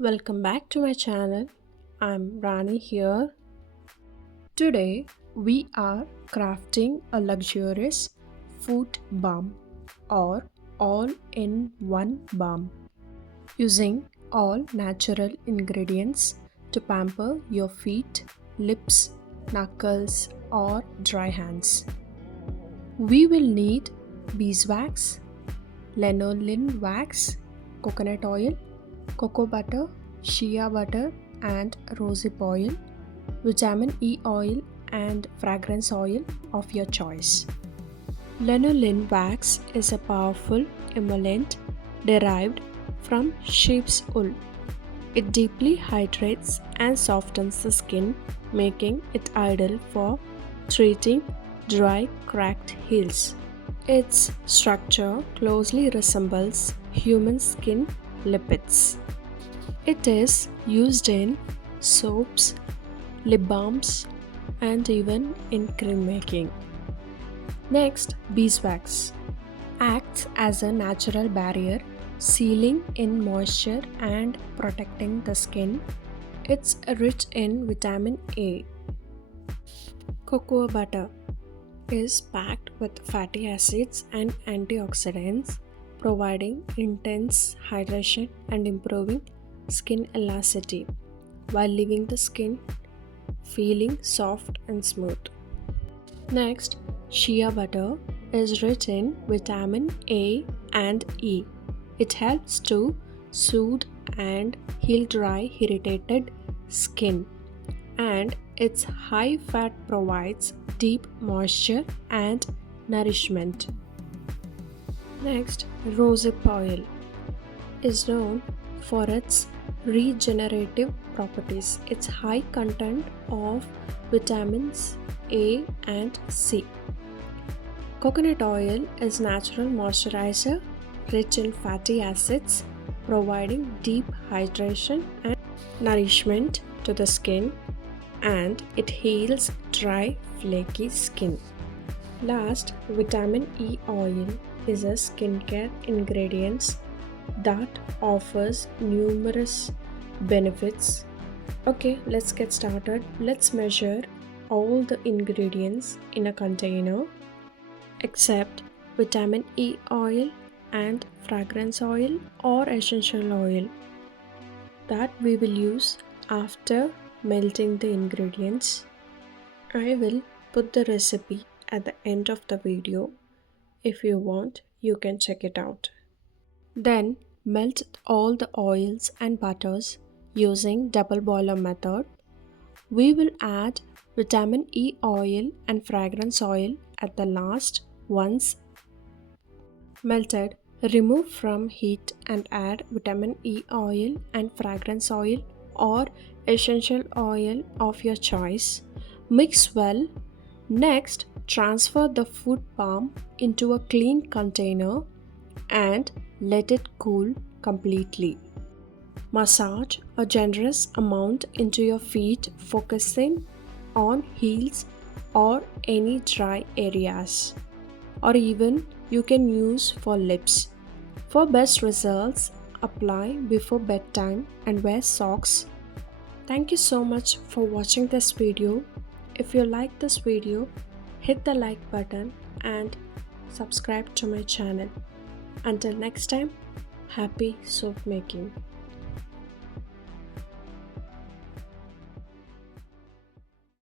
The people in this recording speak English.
Welcome back to my channel. I'm Rani here. Today we are crafting a luxurious foot balm or all-in-one balm using all natural ingredients to pamper your feet, lips, knuckles or dry hands. We will need beeswax, lanolin wax, coconut oil, cocoa butter, shea butter and rosehip oil, vitamin E oil and fragrance oil of your choice. Lanolin wax is a powerful emollient derived from sheep's wool. It deeply hydrates and softens the skin, making it ideal for treating dry, cracked heels. Its structure closely resembles human skin lipids. It is used in soaps, lip balms, and even in cream making. Next, beeswax acts as a natural barrier, sealing in moisture and protecting the skin. It's rich in vitamin A. Cocoa butter is packed with fatty acids and antioxidants, providing intense hydration and improving skin elasticity while leaving the skin feeling soft and smooth. Next, shea butter is rich in vitamin A and E. It helps to soothe and heal dry, irritated skin, and its high fat provides deep moisture and nourishment. Next, rosehip oil is known for its regenerative properties. Its high content of vitamins A and C. Coconut oil is natural moisturizer rich in fatty acids, providing deep hydration and nourishment to the skin, and it heals dry, flaky skin. Last, vitamin E oil is a skincare ingredient that offers numerous benefits. Okay, let's get started. Let's measure all the ingredients in a container except vitamin E oil and fragrance oil or essential oil that we will use after melting the ingredients. I will put the recipe at the end of the video. If you want, you can check it out. Then melt all the oils and butters using double boiler method. We will add vitamin E oil and fragrance oil at the last. Once melted, remove from heat and add vitamin E oil and fragrance oil or essential oil of your choice. Mix well. Next, transfer the foot balm into a clean container and let it cool completely. Massage a generous amount into your feet, focusing on heels or any dry areas, or even you can use for lips. For best results, apply before bedtime and wear socks. Thank you so much for watching this video. If you like this video, hit the like button and subscribe to my channel. Until next time, happy soap making.